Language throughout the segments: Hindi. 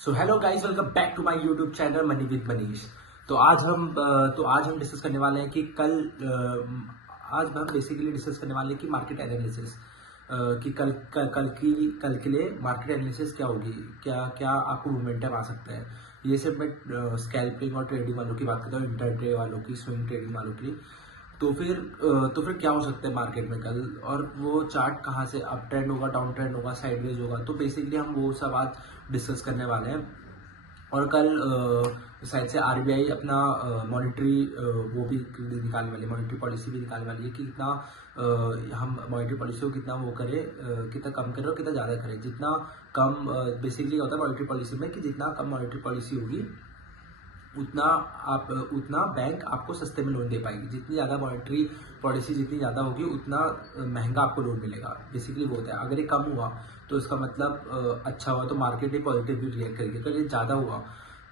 So hello guys, welcome back to my YouTube channel Money with Manish. तो आज हम डिस्कस करने वाले हैं कि आज हम बेसिकली डिस्कस करने वाले हैं कि मार्केट एनालिसिस, कि कल के लिए मार्केट एनालिसिस क्या होगी, क्या क्या आपको मोमेंटम आ सकता है। ये सिर्फ मैं स्कैल्पिंग और ट्रेडिंग वालों की बात करता हूँ, इंटरडे वालों की, स्विंग ट्रेडिंग वालों की। तो फिर क्या हो सकता है मार्केट में कल, और वो चार्ट कहाँ से अप ट्रेंड होगा, डाउन ट्रेंड होगा, साइडवेज होगा। तो बेसिकली हम वो सब आज डिस्कस करने वाले हैं। और कल शायद से आरबीआई अपना मॉनेटरी वो भी निकालने वाली है, मॉनेटरी पॉलिसी भी निकालने वाली है कि कितना हम मॉनेटरी पॉलिसी को कितना वो करें, कितना कम करें और कितना ज़्यादा करें। जितना कम बेसिकली होता है मॉनेटरी पॉलिसी में कि जितना कम मॉनेटरी पॉलिसी होगी उतना बैंक आपको सस्ते में लोन दे पाएगी। जितनी ज़्यादा मॉनेटरी पॉलिसी जितनी ज़्यादा होगी उतना महंगा आपको लोन मिलेगा। बेसिकली वो होता है, अगर ये कम हुआ तो इसका मतलब अच्छा हुआ तो मार्केट ही पॉजिटिवली रिएक्ट करेगी। अगर ये ज़्यादा हुआ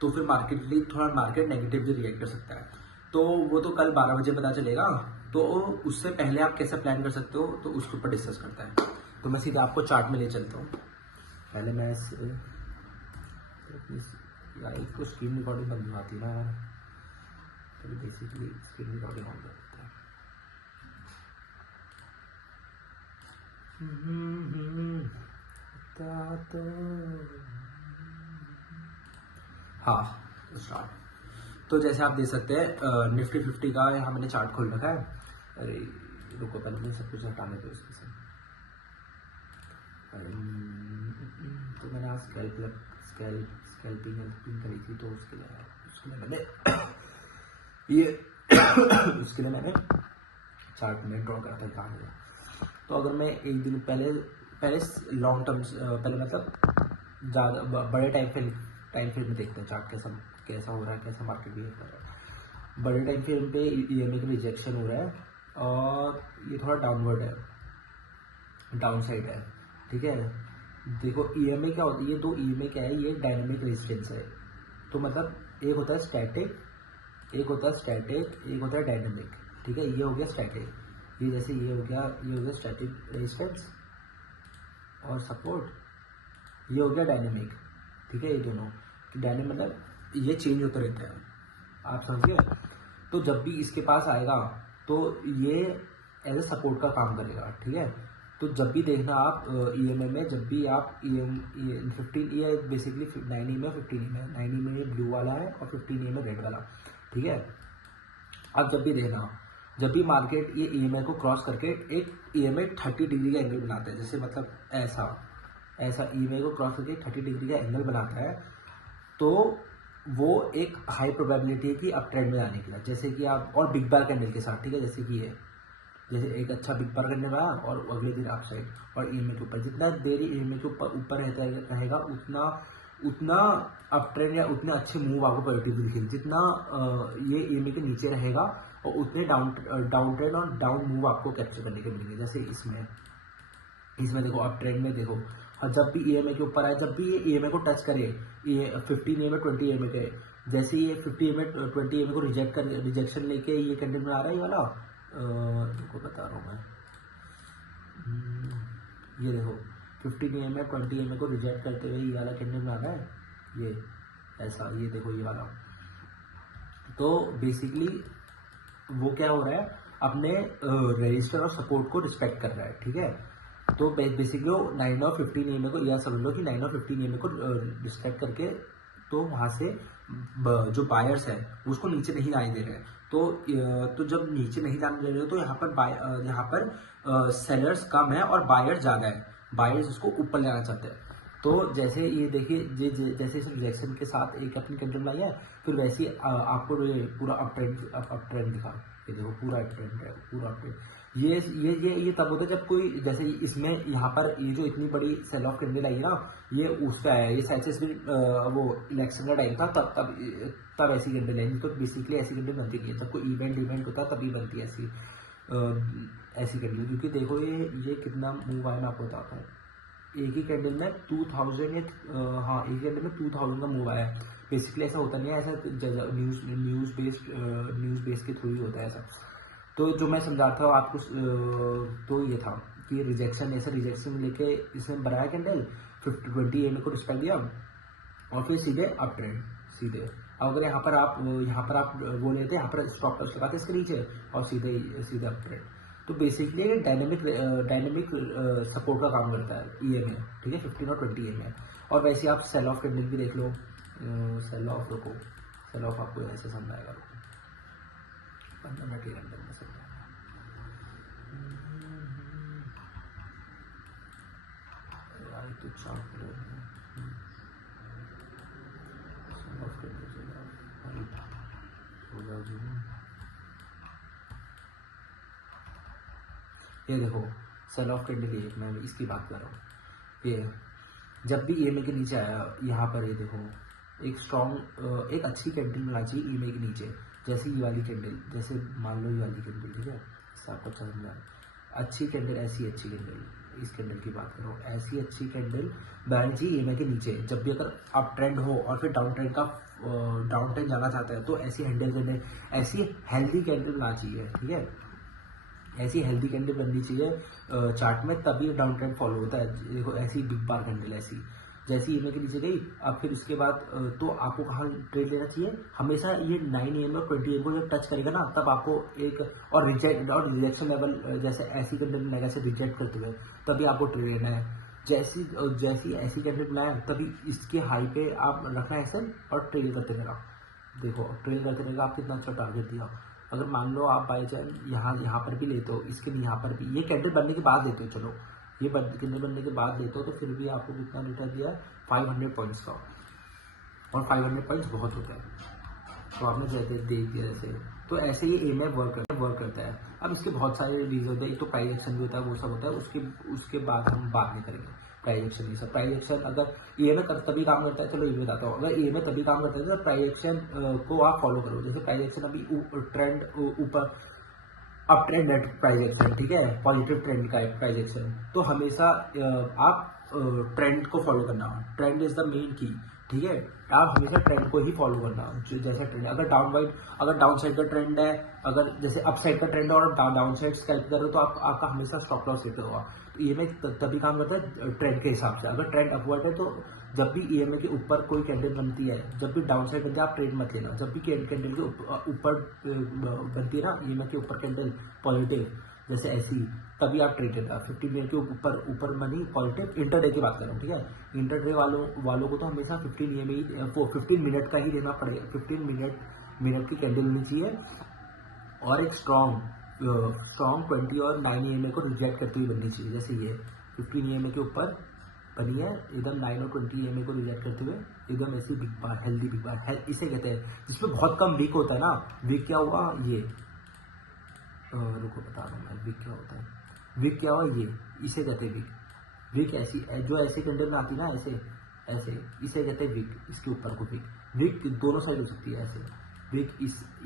तो फिर मार्केट नेगेटिवली रिएक्ट कर सकता है। तो वो तो कल 12 बजे पता चलेगा। तो उससे पहले आप कैसे प्लान कर सकते हो तो उसके ऊपर डिस्कस करते हैं। तो मैं सीधा आपको चार्ट में ले चलता हूँ। पहले मैं लाइव को स्क्रीन रिकॉर्डिंग करनी आती ना, तो बेसिकली स्क्रीन रिकॉर्डिंग ऑन करता है। तो हाँ, तो स्टार्ट। तो जैसे आप देख सकते हैं निफ्टी 50 का यहाँ मैंने चार्ट खोल रखा है। अरे रुको, पहले मुझे सब कुछ हटाने दो इसमें से। तो मैंने आज स्कैल्पिंग करी थी, तो उसके लिए मैंने ये उसके लिए मैंने चार्ट में ड्रॉ करा था कहाँ। तो अगर मैं एक दिन पहले लॉन्ग टर्म, पहले मतलब ज़्यादा बड़े टाइम फ्रेम में देखते हैं चार्ट कैसा हो रहा है, कैसा मार्केट बिहेव कर रहा है। बड़े टाइम फ्रेम पे ईएमए का रिजेक्शन हो रहा है और ये थोड़ा डाउनवर्ड है, डाउन साइड है। ठीक है, देखो ईएमए क्या होता है, ये दो ईएमए क्या है, ये डायनामिक रेजिस्टेंस है। तो मतलब एक होता है स्टैटिक, एक होता है डायनामिक। ठीक है, ये हो गया स्टैटिक, ये जैसे ये हो गया स्टैटिक रेजिस्टेंस और सपोर्ट, ये हो गया डायनामिक। ठीक है, ये दोनों डायनामिक मतलब ये चेंज होता रहता है, आप समझिए। तो जब भी इसके पास आएगा तो ये एज ए सपोर्ट का काम करेगा। ठीक है, तो जब भी देखना आप ईएमए में, जब भी आप EM 15 ये बेसिकली 9 में 15 में 9 में ब्लू वाला है और 15 में रेड वाला। ठीक है, अब जब भी देखना, जब भी मार्केट ये ईएमए को क्रॉस करके एक ईएमए 30 डिग्री का एंगल बनाता है, जैसे मतलब ऐसा ईएमए को क्रॉस करके 30 डिग्री का एंगल बनाता है, तो वो एक हाई प्रोबेबिलिटी है कि अप ट्रेंड में आने के लिए। जैसे कि आप और बिग बार कैंडल के साथ, ठीक है, जैसे कि जैसे एक अच्छा बिग बार करने वाला और अगले दिन अप साइड और ईएमए के ऊपर, जितना देरी ईएमए के ऊपर रहेगा उतना अप ट्रेंड या उतने अच्छे मूव आपको पॉजिटिव दिखेंगे। जितना ये ईएमए के नीचे रहेगा और उतने डाउन ट्रेंड और डाउन मूव आपको कैप्चर करने के मिलेंगे। जैसे इसमें देखो अप ट्रेंड में देखो, और जब भी ईएमए के ऊपर आए, जब भी ये ईएमए को टच करे, ये 15 ईएमए 20 ईएमए के, जैसे ये 50 ईएमए 20 ईएमए को रिजेक्शन लेके ये कैंडल में आ रहा है, ये वाला को बता रहा हूँ मैं। ये देखो 15 ईएमए 20 ईएमए को रिजेक्ट करते हुए ये वाला कैंडल में आ रहा है, ये ऐसा, ये देखो ये वाला। तो बेसिकली वो क्या हो रहा है, अपने रजिस्टर और सपोर्ट को रिस्पेक्ट कर रहा है। ठीक है, तो बेसिकली वो 9 और 15 ईएमए को, यह समझ लो कि 9 और 15 ईएमए को रिस्पेक्ट करके, तो वहाँ से जो बायर्स है उसको नीचे नहीं आने दे रहे हैं। तो जब नीचे नहीं जाने दे रहे हो तो यहाँ पर सेलर्स कम है और बायर्स ज़्यादा है, बायर्स उसको ऊपर लेना चाहते हैं। तो जैसे ये देखिए, जैसे इस रिजेक्शन के साथ एक अपनी कंट्रोल में आई है, फिर वैसे ही आपको पूरा अप ट्रेंड दिखा। ये देखो पूरा अप ट्रेंड है, पूरा अप ट्रेंड। ये तब होता है जब कोई, जैसे इसमें यहाँ पर ये जो इतनी बड़ी सेल ऑफ कैंडल आई ना, ये उस पर आया, ये साइसिस भी वो इलेक्शन का टाइम था, तब ऐसी कैंडल आई। तो बेसिकली ऐसी कैंडल बनती नहीं है, जब कोई इवेंट होता है तभी बनती है ऐसी कैंडल। क्योंकि देखो ये कितना मूव आया, मैं आपको बताता हूँ। एक ही कैंडल में 2000 एक ही कैंडल में 2000 का मूव आया है। बेसिकली ऐसा होता नहीं है, ऐसा न्यूज़ बेस के थ्रू ही होता है ऐसा। तो जो मैं समझा था आपको, तो ये था कि रिजेक्शन लेके इसने बनाया कैंडल 20 ईएमए को रिस्पेक्ट दिया, और फिर सीधे अप ट्रेंड सीधे। अब अगर यहाँ पर आप वो लेते हैं, यहाँ पर स्टॉप लॉस लगाते हैं इसके नीचे और सीधे सीधे अप ट्रेंड। तो बेसिकली ये डायनेमिक सपोर्ट का काम करता है EMA, ठीक है, 15 और 20 EMA। और वैसे आप सेल ऑफ कैंडल भी देख लो, सेल ऑफ आपको ऐसे समझ आएगा, 15 मिनट के अंदर में समझ आएगा। तो चार्ट ये देखो सेल ऑफ कैंडल, मैं इसकी बात कर रहा हूँ। ये जब भी EMA के नीचे आया यहाँ पर, ये देखो एक स्ट्रॉन्ग एक अच्छी कैंडल मिलना चाहिए EMA के नीचे, जैसे ये वाली कैंडल, जैसे मान लो ये वाली कैंडल, ठीक है, इससे आपको अच्छा समझा। अच्छी कैंडल, ऐसी अच्छी कैंडल, इस कैंडल की बात करो, ऐसी अच्छी कैंडल बैठ जी EMA के नीचे। जब भी अगर अप ट्रेंड हो और फिर डाउन ट्रेंड जाना चाहता है तो ऐसी हैंडल कैंडल, ऐसी हेल्दी कैंडल बनना चाहिए, ठीक है, ऐसी हेल्दी कैंडल बननी चाहिए चार्ट में, तभी डाउन ट्रेंड फॉलो होता है। देखो ऐसी बिग बार कैंडल, ऐसी जैसी EMA के नीचे गई, अब फिर उसके बाद तो आपको कहाँ ट्रेड लेना चाहिए, हमेशा ये 9 EMA और 20 EMA को जब टच करेगा ना, तब आपको एक और रिजेक्शन लेवल, जैसे ऐसी कैंडल बनाएगा, ऐसे रिजेक्ट करते हुए, तभी आपको ट्रेड लेना है। जैसी ऐसी कैंडल बनाए, तभी इसके हाई पे आप रखना ऐसे और ट्रेड करते रहना। देखो ट्रेड करते रहेगा, आप कितना अच्छा टारगेट दिया। अगर मान लो आप बाई चांस यहाँ पर भी लेते हो, इसके यहाँ पर भी, ये कैंडल बनने के बाद लेते हो, चलो ये कैंडल बनने के बाद लेते हो, तो फिर भी आपको कितना रिटर्न दिया है, 500 पॉइंट्स का। और 500 पॉइंट्स बहुत होता है, तो आपने देख दिया ऐसे। तो ऐसे ये EMA वर्क करता है। अब इसके बहुत सारे रीजन होते हैं, एक तो प्राइस एक्शन भी होता है, वो सब होता है, उसके बाद हम बात नहीं करेंगे प्राइस एक्शन। ये सब प्राइस एक्शन अगर EMA तभी काम करता है, चलो ये बताता हूँ, अगर EMA तभी काम करता है तो प्राइस एक्शन को आप फॉलो करो। जैसे प्राइस एक्शन अभी ट्रेंड ऊपर, up trend net price action, ठीक है, पॉजिटिव ट्रेंड का प्राइस एक्शन, तो हमेशा आप ट्रेंड को फॉलो करना, ट्रेंड इज द मेन की, ठीक है, आप हमेशा ट्रेंड को ही फॉलो करना। जैसा ट्रेंड, अगर डाउन साइड का ट्रेंड है, अगर जैसे अप साइड का ट्रेंड है और डाउन साइड स्कैल्प कर रहे हो, तो आपका हमेशा स्टॉप लॉस हिट होगा। तो EMA तभी काम करता है ट्रेंड के हिसाब से। अगर ट्रेंड अपवर्ड है, तो जब भी EMA के ऊपर कोई कैंडल बनती है, जब भी डाउन साइड बनती है, आप ट्रेड मत लेना। जब भी कैंडल के ऊपर बनती है ना, EMA के ऊपर कैंडल पॉजिटिव, जैसे ऐसी, तभी आप ट्रेड लेना। 15 मिनट के ऊपर मनी पॉजिटिव, इंटरडे की बात कर रहा हूँ, ठीक है। इंटरडे वालों को तो हमेशा 15 मिनट का ही लेना पड़ेगा, 15 मिनट की कैंडल लेनी चाहिए, और एक स्ट्रॉन्ग 20 और 9 EMA को रिजेक्ट करते हुए बननी चाहिए। जैसे ये 15 EMA के ऊपर बनी है, एकदम 9 और 20 EMA को रिजेक्ट करते हुए एकदम ऐसी बिग बार, हेल्दी बिग बार, इसे कहते हैं, जिसमें बहुत कम वीक होता है ना। वीक क्या हुआ, ये रुको बता रहा हूँ मैं, वीक क्या होता है, वीक क्या हुआ, ये इसे कहते हैं वीक ऐसी, जो ऐसी कंडीशन में आती है ना, ऐसे इसे कहते हैं वीक। इसके ऊपर को वीक दोनों साइड हो सकती है, ऐसे वीक,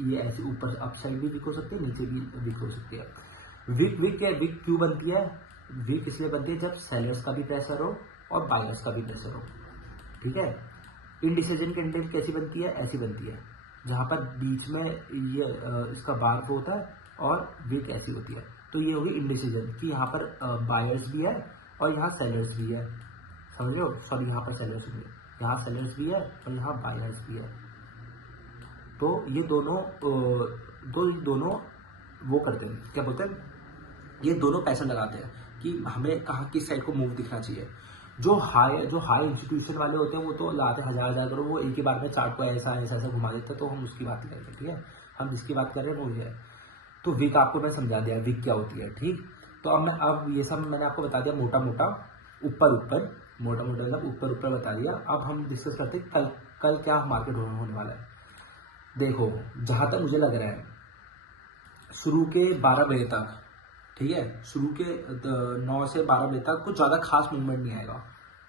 ये ऐसे ऊपर अप साइड भी वीक हो सकती है, नीचे भी वीक हो सकती है। वीक क्यों बनती है, वीक इसलिए बनती है जब सेलर्स का भी प्रेशर हो और बायर्स का भी प्रेशर हो, ठीक है। इनडिसीजन कैंडल कैसी बनती है, ऐसी बनती है, जहां पर बीच में ये इसका बार होता है और वीक ऐसी होती है। तो ये होगी इनडिसीजन, कि यहाँ पर बायर्स भी है और यहाँ सेलर्स भी है, समझ लो, सॉरी यहाँ पर सेलर्स भी है, यहाँ सेलर्स भी है और यहाँ बायर्स भी है। तो ये दोनों वो करते हैं, क्या बोलते हैं, ये दोनों पैसा लगाते हैं कि हमें कहाँ किस साइड को मूव दिखना चाहिए। जो हाई इंस्टीट्यूशन वाले होते हैं, वो तो लगाते हैं 1000 करोड़, वो एक ही बार में चार्ट को ऐसा घुमा देते हैं। तो हम उसकी बात करेंगे, ठीक है, हम जिसकी बात कर रहे हैं वो ये है। तो वीक आपको मैं समझा दिया, वीक क्या होती है, ठीक। तो अब ये सब मैंने आपको बता दिया, मोटा मोटा मतलब ऊपर बता दिया। अब हम डिस्कस करते हैं कल क्या मार्केट होने वाला है। देखो जहां तक मुझे लग रहा है, शुरू के 12 बजे तक, ठीक है, शुरू के 9 से 12 बजे तक कुछ ज़्यादा खास मूवमेंट नहीं आएगा,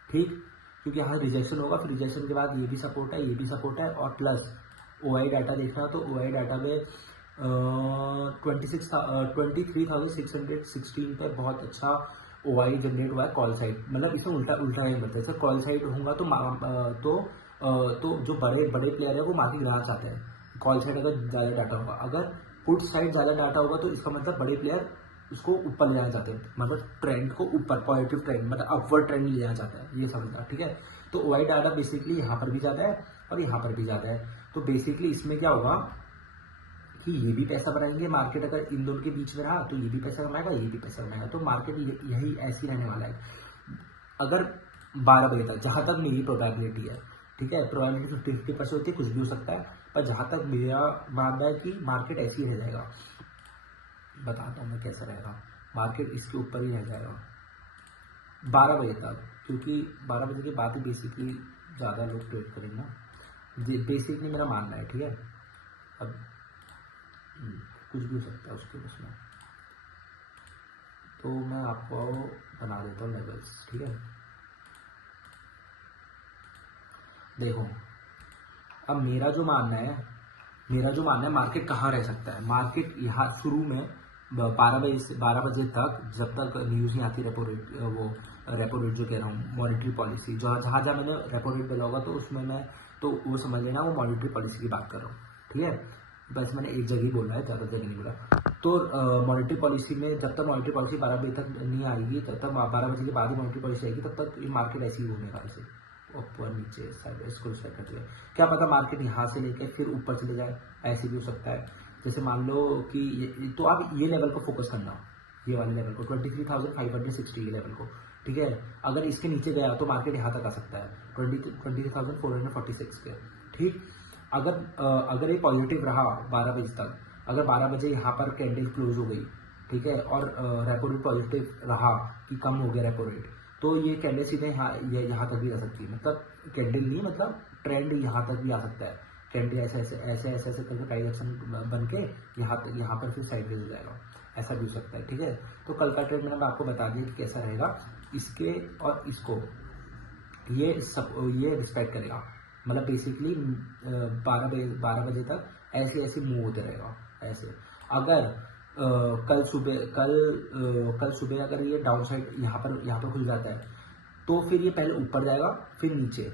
ठीक, क्योंकि यहाँ रिजेक्शन होगा, फिर रिजेक्शन के बाद ये भी सपोर्ट है, ये भी सपोर्ट है, और प्लस OI डाटा देखना, तो OI डाटा में 23,616 पे बहुत अच्छा OI जनरेट हुआ है कॉल साइड। मतलब इसमें उल्टा नहीं बनता है, कॉल साइड होगा तो जो बड़े प्लेयर है वो मार्केट गिराना चाहते हैं। कॉल साइड अगर ज़्यादा डाटा होगा, अगर पुट साइड ज़्यादा डाटा होगा, तो इसका मतलब बड़े प्लेयर उसको ऊपर ले जाना चाहते हैं, मतलब ट्रेंड को ऊपर, पॉजिटिव ट्रेंड, मतलब अपवर्ड ट्रेंड ले जाना चाहता है, ये समझना, ठीक है। तो OI डाटा बेसिकली यहाँ पर भी ज़्यादा है और यहाँ पर भी ज़्यादा है। तो बेसिकली इसमें क्या होगा कि ये भी पैसा बनाएंगे, मार्केट अगर इन दोनों के बीच में रहा तो ये भी पैसा कमाएगा, ये भी पैसा कमाएगा। तो मार्केट यही ऐसी रहने वाला है अगर 12 बजे तक, जहाँ तक मेरी प्रोबेबिलिटी है, ठीक है। प्रोबेबिलिटी 50-50% होती है, कुछ भी हो सकता है, पर जहाँ तक मेरा मानना है कि मार्केट ऐसे ही रह जाएगा। बताता हूँ मैं कैसा रहेगा, मार्केट इसके ऊपर ही रह जाएगा 12 बजे तक, क्योंकि 12 बजे के बाद ही बेसिकली ज़्यादा लोग ट्रेड करेंगे ना, बेसिकली मेरा मानना है, ठीक है। अब कुछ भी हो सकता है उसके उसमें, तो मैं आपको बना देता हूँ लेवल्स, ठीक है। देखो अब मेरा जो मानना है मार्केट कहाँ रह सकता है। मार्केट यहाँ शुरू में 12 बजे तक, जब तक न्यूज़ नहीं आती रेपो रेट जो कह रहा हूँ, मॉनेटरी पॉलिसी, जहाँ मैंने रेपो रेट बोला होगा तो उसमें मैं, तो वो समझ लेना वो मॉनेटरी पॉलिसी की बात कर रहा हूँ, ठीक है। बस मैंने एक जगह ही बोला है, ज़्यादा जगह नहीं बोला। तो मॉनेटरी पॉलिसी में जब तक मॉनेटरी पॉलिसी 12 बजे तक नहीं आएगी, तब तक 12 बजे के बाद ही मॉनेटरी पॉलिसी आएगी, तब तक ये मार्केट ऐसे ही होने वाला है, ऊपर नीचे साइड इसको साइड करते हुए। क्या पता मार्केट यहाँ से लेकर फिर ऊपर चले जाए, ऐसे भी हो सकता है। जैसे मान लो कि तो आप ये लेवल को फोकस करना, ये वाले लेवल को 23,560 ये लेवल को, ठीक है। अगर इसके नीचे गया तो मार्केट यहाँ तक आ सकता है 23,446 के, ठीक। अगर ये पॉजिटिव रहा 12 बजे तक, अगर 12 बजे यहाँ पर कैंडल क्लोज हो गई, ठीक है, और रेपो रेट पॉजिटिव रहा कि कम हो गया रेपो रेट, तो ये कैंडल सीधे यहाँ तक भी आ सकती है। मतलब कैंडल नहीं, मतलब ट्रेंड यहाँ तक भी आ सकता है। कैंडल ऐसे करके प्राइस एक्शन बन के यहाँ पर फिर साइडवेज हो जाएगा, ऐसा भी हो सकता है, ठीक है। तो कल का ट्रेड मैंने आपको बता दिया कि कैसा रहेगा। इसके और इसको ये रिस्पेक्ट करेगा, मतलब बेसिकली 12 बजे तक ऐसे मूव होते रहेगा ऐसे। अगर कल सुबह अगर ये डाउन साइड यहाँ पर खुल जाता है, तो फिर ये पहले ऊपर जाएगा, फिर नीचे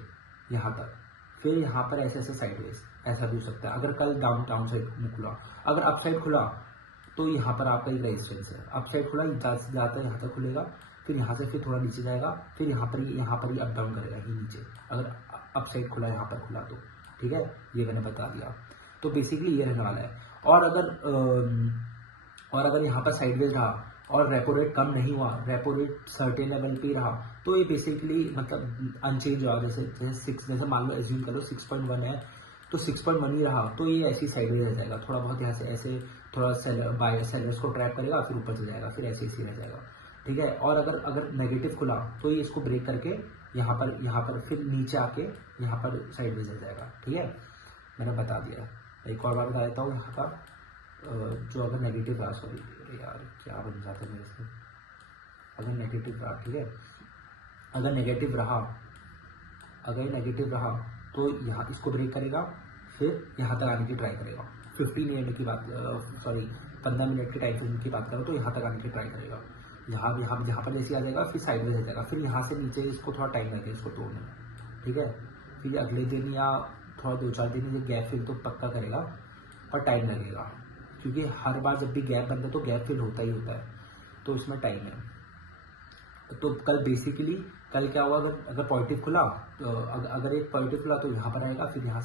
यहाँ तक, फिर यहाँ पर ऐसे साइडवेज, ऐसा भी हो सकता है। अगर कल डाउन साइड खुला, अगर अप साइड खुला तो यहाँ पर आपका एक रेजिस्टेंस है। अप साइड खुला ज़्यादा यहाँ तक खुलेगा, फिर यहाँ से फिर थोड़ा नीचे जाएगा, फिर यहाँ पर ही अप डाउन करेगा ही नीचे, अगर अप साइड खुला यहाँ पर खुला तो, ठीक है। ये मैंने बता दिया। तो बेसिकली ये रहने वाला है। और अगर यहाँ पर साइडवेज रहा और रेपो रेट कम नहीं हुआ, रेपो रेट सर्टेन लेवल पे रहा, तो ये बेसिकली मतलब अनचेंज हुआ। जैसे मान लो एज्यूम करो 6.1 है, तो 6.1 ही रहा, तो ये ऐसी साइडवेज रह जाएगा। थोड़ा बहुत यहाँ से ऐसे थोड़ा सेलर्स को ट्रैप करेगा, फिर ऊपर चले जाएगा, फिर ऐसे रह जाएगा, ठीक है। और अगर नेगेटिव खुला तो ये इसको ब्रेक करके यहाँ पर फिर नीचे आके यहाँ पर साइडवेज रह जाएगा, ठीक है। मैंने बता दिया, एक और बार बता देता हूँ। यहाँ का जो अगर नेगेटिव रहा, सॉरी यार क्या बन जाता है मेरे से, अगर नेगेटिव रहा, ठीक है, अगर नेगेटिव रहा तो यहाँ इसको ब्रेक करेगा, फिर यहाँ तक आने की ट्राई करेगा। 15 मिनट की बात, 15 मिनट के टाइम फ्रेम की बात करो तो यहाँ तक आने की ट्राई करेगा। यहाँ पर जैसे आ जाएगा, फिर साइडवेज आ जाएगा, फिर यहाँ से नीचे इसको थोड़ा टाइम लगेगा इसको तोड़ने में, ठीक है। फिर अगले दिन या थोड़ा 2-4 दिन ये गैप फिल तो पक्का करेगा, पर टाइम लगेगा, क्योंकि हर बार जब भी गैप बनता है तो गैप फिल होता ही होता है, तो इसमें टाइम है। तो कल क्या हुआ, अगर पॉजिटिव खुला तो अगर एक पॉजिटिव खुला तो यहाँ पर आएगा, फिर यहाँ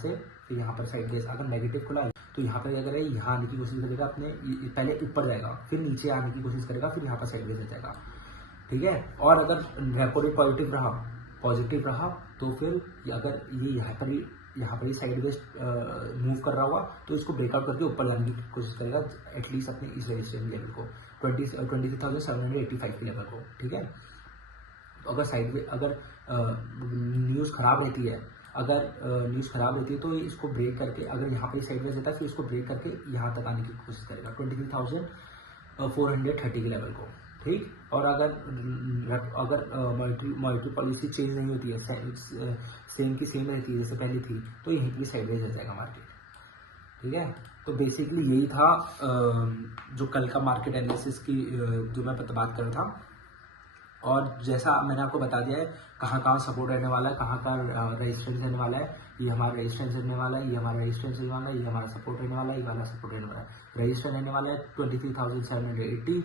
पर साइडवेज। अगर नेगेटिव खुला तो यहाँ पर अगर यहाँ आने की कोशिश करेगा, अपने पहले ऊपर जाएगा, फिर नीचे आने की कोशिश करेगा, फिर यहाँ पर साइडवेज आ जाएगा, ठीक है। और अगर रेपो रेट पॉजिटिव रहा तो फिर अगर ये यहाँ पर ही साइडवेज मूव कर रहा हुआ तो इसको ब्रेकआउट करके ऊपर जाने की कोशिश करेगा, एटलीस्ट अपने इस रेजिस्टेंस लेवल को 23,785 के लेवल को, ठीक है। तो अगर न्यूज़ खराब रहती है, तो इसको ब्रेक करके, अगर यहाँ पर साइडवेज रहता है फिर इसको ब्रेक करके यहाँ तक आने की कोशिश करेगा 23,430 के लेवल को, ठीक। और अगर मॉनेटरी पॉलिसी चेंज नहीं होती है, सेम की सेम रहती है जैसे पहले थी, तो यहीं की साइडवेज रह जाएगा मार्केट, ठीक है। तो बेसिकली यही था जो कल का मार्केट एनालिसिस की जो मैं बात कर रहा था। और जैसा मैंने आपको बता दिया है कहाँ सपोर्ट रहने वाला है, कहाँ रेजिस्टेंस रहने वाला है। ये हमारा रेजिस्टेंस रहने वाला है, ये हमारा रेजिस्टेंस रहने वाला है, ये हमारा सपोर्ट रहने वाला है, ये वाला सपोर्ट रहने वाला है। रेजिस्टेंस रहने वाला है 23,780,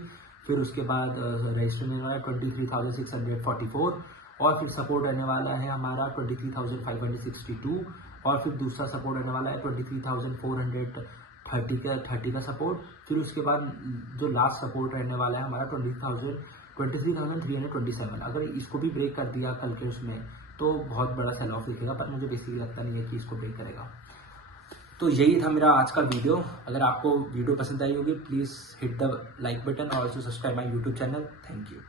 फिर उसके बाद रेजिस्टेंस रहने वाला है 23,644, और फिर सपोर्ट रहने वाला है हमारा 23,562 और फिर दूसरा सपोर्ट रहने वाला है 23,430 का सपोर्ट। फिर उसके बाद जो लास्ट सपोर्ट रहने वाला है हमारा 23,327। अगर इसको भी ब्रेक कर दिया कल के उसमें तो बहुत बड़ा सेल ऑफ दिखेगा, पर मुझे बेसिकली लगता नहीं है कि इसको ब्रेक करेगा। तो यही था मेरा आज का वीडियो। अगर आपको वीडियो पसंद आई होगी please hit the like button और also subscribe my YouTube channel. Thank you.